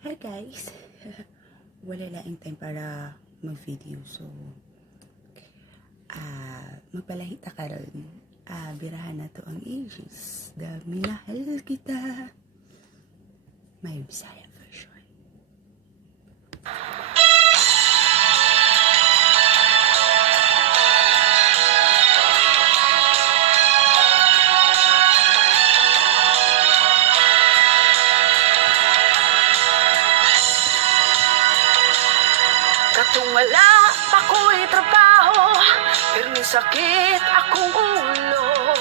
Hi guys! Wala laing time para mag-video. So, magpalahita ka ron. Birahan na to ang ages. Minahal kita. May Bisaya version. Katong wala ako'y trabaho, pero may sakit akong ulo.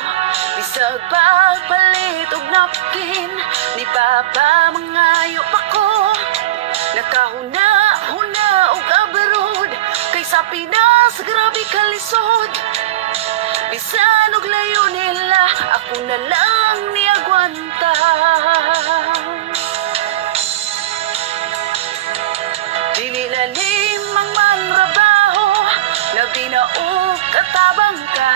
Bisag pagpalit og napkin, ni Papa mangayo pa ko. Nakahuna-huna og abroad, kay sa Pinas grabe kalisod. Bisan og layo nila, ako na lang ni agwanta. Dili lalim ang manrabaho, labi na og katabang ka.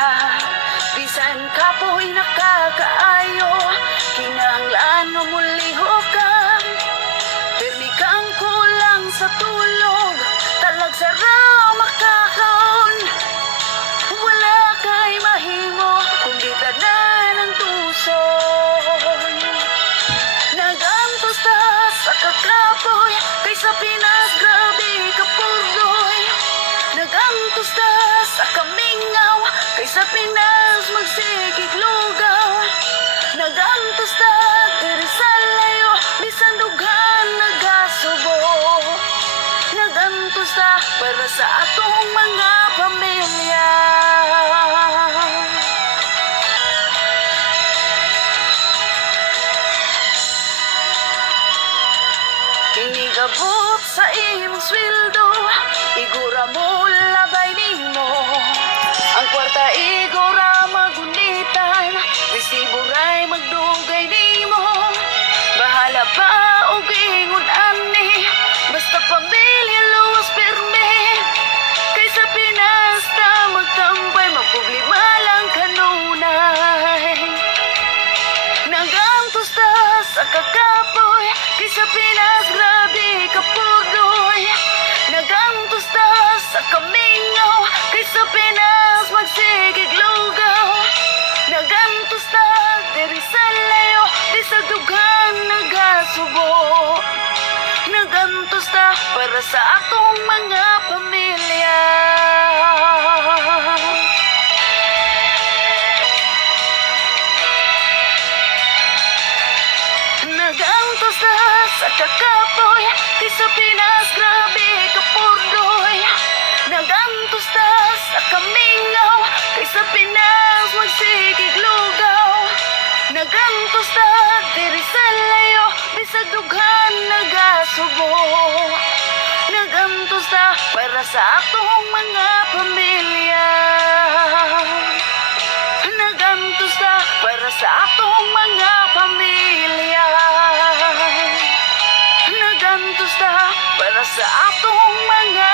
Bisan kapoy nakakaayo, kinahanglan mo muliho ka. Permi kang kulang sa tulog, talag sa makakaon. Wala kay mahimo, kundi tanan ang tuson. Nagantos ta sa kakapoy, kay sa Pinas grabe kapurdoy. Nagantos ta sa kamingaw, kay sa Pinas magsigig lugaw. Nagantos ta diri sa layo, bisan dughan nagasubo. Nagantos ta para sa atong mga pamilya. Inigabot sa imong sweldo, igura mo labay nimo. Ang kwarta igura magunitan, resibo ray magdugay nimo. Bahala pa og ingon ani, basta pamilya luwas pirme. Kay sa Pinas ta magtambay, maproblema lang kanunay. Nagantos ta sa kakapoy, kay sa Pinas grabe kapurdoy. Nagantos ta sa kamingaw, kay sa Pinas magsigig lugaw. Nagantos ta diri sa layo, di sa dughan nagasubo. Nagantos ta para sa atong mga pamilya. Nagantos ta sa kakapoy, kay sa Pinas grabe kapurdoy. Nagantos ta sa kamingaw, kay sa Pinas magsigig lugaw. Nagantos ta diri sa layo, bisag dughan nagasubo. Nagantos ta para sa atong mga pamilya. Nagantos ta para sa atong mga pamilya. Nagantos ta para sa atong mga